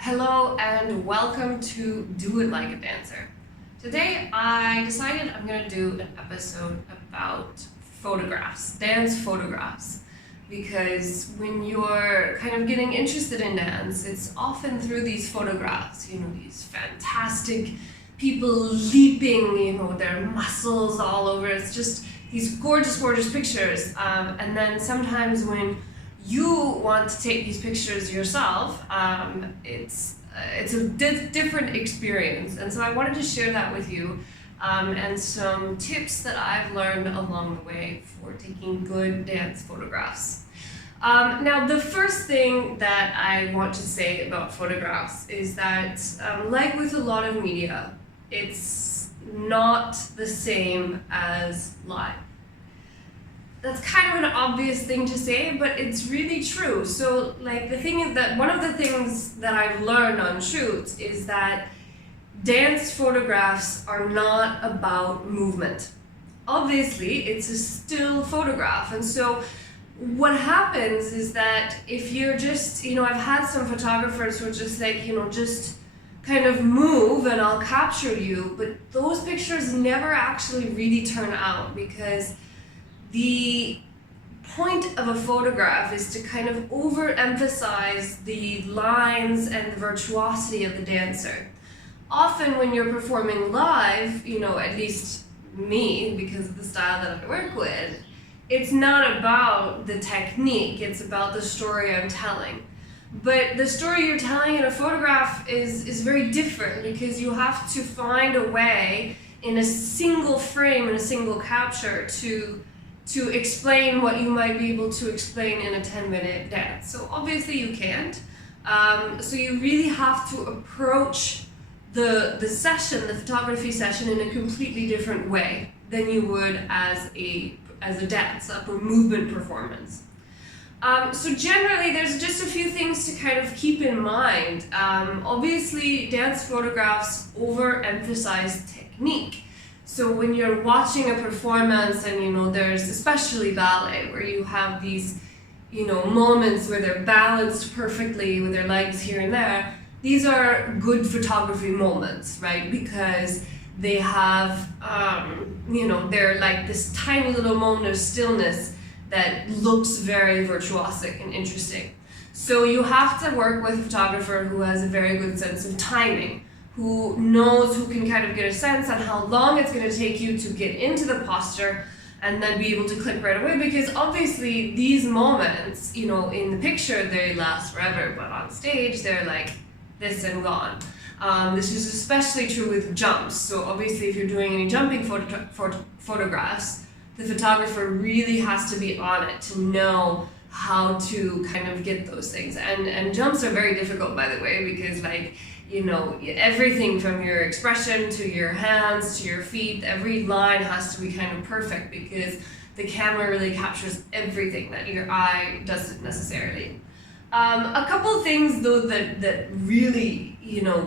Hello and welcome to Do It Like a Dancer. Today I decided I'm going to do an episode about photographs, dance photographs, because when you're kind of getting interested in dance, it's often through these photographs, these fantastic people leaping, their muscles all over. It's just these gorgeous, gorgeous pictures. And then sometimes when you want to take these pictures yourself, it's a different experience, and so I wanted to share that with you, and some tips that I've learned along the way for taking good dance photographs. Now, the first thing that I want to say about photographs is that, like with a lot of media, it's not the same as live. That's kind of an obvious thing to say, but it's really true. So, the thing is that one of the things that I've learned on shoots is that dance photographs are not about movement. Obviously, it's a still photograph, and so what happens is that if you're just, I've had some photographers who are just just kind of move and I'll capture you, but those pictures never actually really turn out, because the point of a photograph is to kind of overemphasize the lines and the virtuosity of the dancer. Often when you're performing live, at least me, because of the style that I work with, it's not about the technique, it's about the story I'm telling. But the story you're telling in a photograph is very different, because you have to find a way in a single frame, in a single capture, to explain what you might be able to explain in a 10-minute dance. So obviously you can't. So you really have to approach the session, the photography session, in a completely different way than you would as a dance, a movement performance. So generally there's just a few things to kind of keep in mind. Obviously dance photographs overemphasize technique. So when you're watching a performance and, there's especially ballet where you have these, moments where they're balanced perfectly with their legs here and there, these are good photography moments, right? Because they have, they're like this tiny little moment of stillness that looks very virtuosic and interesting. So you have to work with a photographer who has a very good sense of timing, who can kind of get a sense on how long it's going to take you to get into the posture and then be able to click right away, because obviously these moments, in the picture they last forever, but on stage they're like this and gone. This is especially true with jumps. So obviously if you're doing any jumping photographs, the photographer really has to be on it to know how to kind of get those things. And jumps are very difficult, by the way, because everything from your expression to your hands to your feet, every line has to be kind of perfect, because the camera really captures everything that your eye doesn't necessarily. A couple things though that really,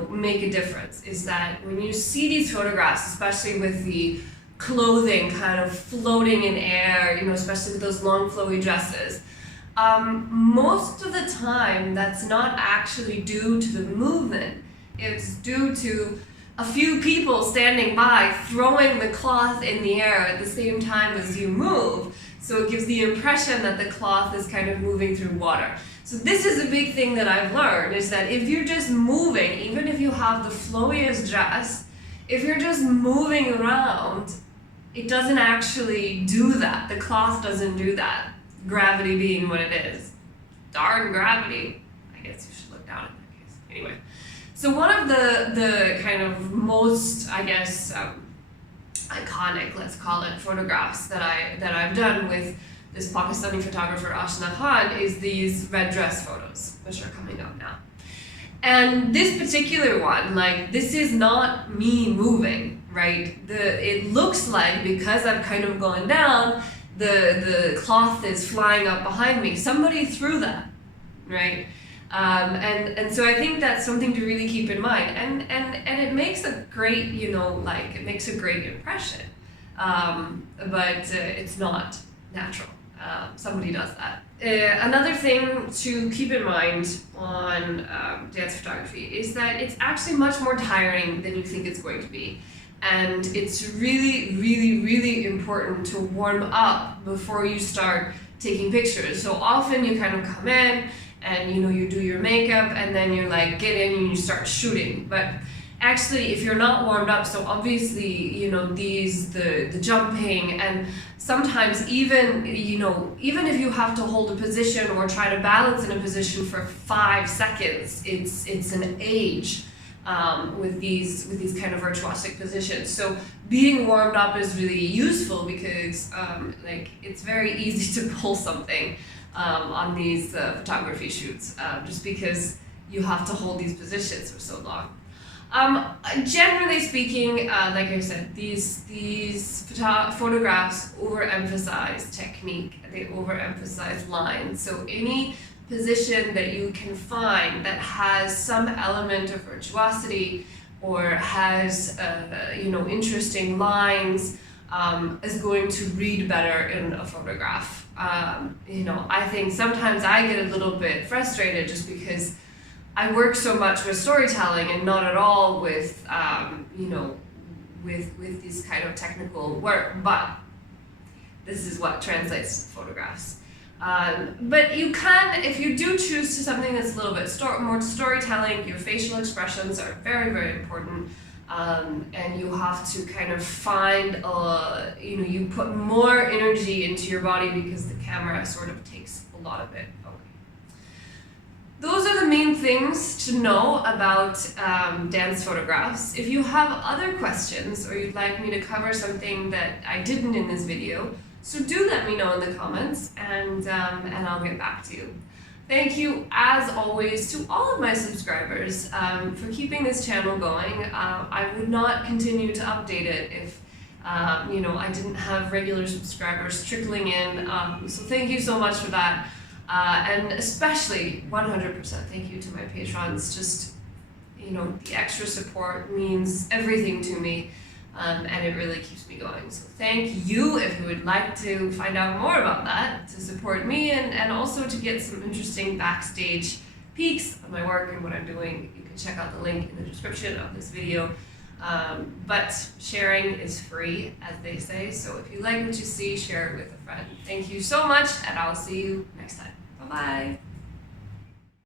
make a difference is that when you see these photographs, especially with the clothing kind of floating in air, especially with those long flowy dresses, most of the time that's not actually due to the movement. It's due to a few people standing by throwing the cloth in the air at the same time as you move, so it gives the impression that the cloth is kind of moving through water. So this is a big thing that I've learned, is that if you're just moving, even if you have the flowiest dress, if you're just moving around, it doesn't actually do that. The cloth doesn't do that. Gravity being what it is. Darn gravity. I guess you should look down in that case. Anyway. So one of the kind of most, iconic, let's call it, photographs that I've done with this Pakistani photographer Ashna Khan is these red dress photos, which are coming up now. And this particular one, this is not me moving, right? It looks like, because I've kind of gone down, the cloth is flying up behind me. Somebody threw that, right? And so I think that's something to really keep in mind. And it makes a great, it makes a great impression. But it's not natural. Somebody does that. Another thing to keep in mind on dance photography is that it's actually much more tiring than you think it's going to be. And it's really, really, really important to warm up before you start taking pictures. So often you kind of come in and you do your makeup and then you're like, get in and you start shooting. But actually, if you're not warmed up, so obviously, the jumping, and sometimes even if you have to hold a position or try to balance in a position for 5 seconds, it's an age with these kind of virtuosic positions. So being warmed up is really useful because it's very easy to pull something on these photography shoots, just because you have to hold these positions for so long. Generally speaking, like I said, these photographs overemphasize technique, they overemphasize lines. So any position that you can find that has some element of virtuosity or has interesting lines is going to read better in a photograph. I think sometimes I get a little bit frustrated just because I work so much with storytelling and not at all with with this kind of technical work, but this is what translates to photographs. But you can, if you do choose to something that's a little bit more storytelling, your facial expressions are very, very important, and you have to kind of find, you put more energy into your body because the camera sort of takes a lot of it away. Those are the main things to know about dance photographs. If you have other questions or you'd like me to cover something that I didn't in this video, so do let me know in the comments and I'll get back to you. Thank you, as always, to all of my subscribers for keeping this channel going. I would not continue to update it if I didn't have regular subscribers trickling in. So thank you so much for that. And especially 100% thank you to my patrons. Just, the extra support means everything to me, and it really keeps me going. So thank you. If you would like to find out more about that, to support me and also to get some interesting backstage peeks of my work and what I'm doing, you can check out the link in the description of this video. But sharing is free, as they say, so if you like what you see, share it with a friend. Thank you so much, and I'll see you next time. Bye-bye.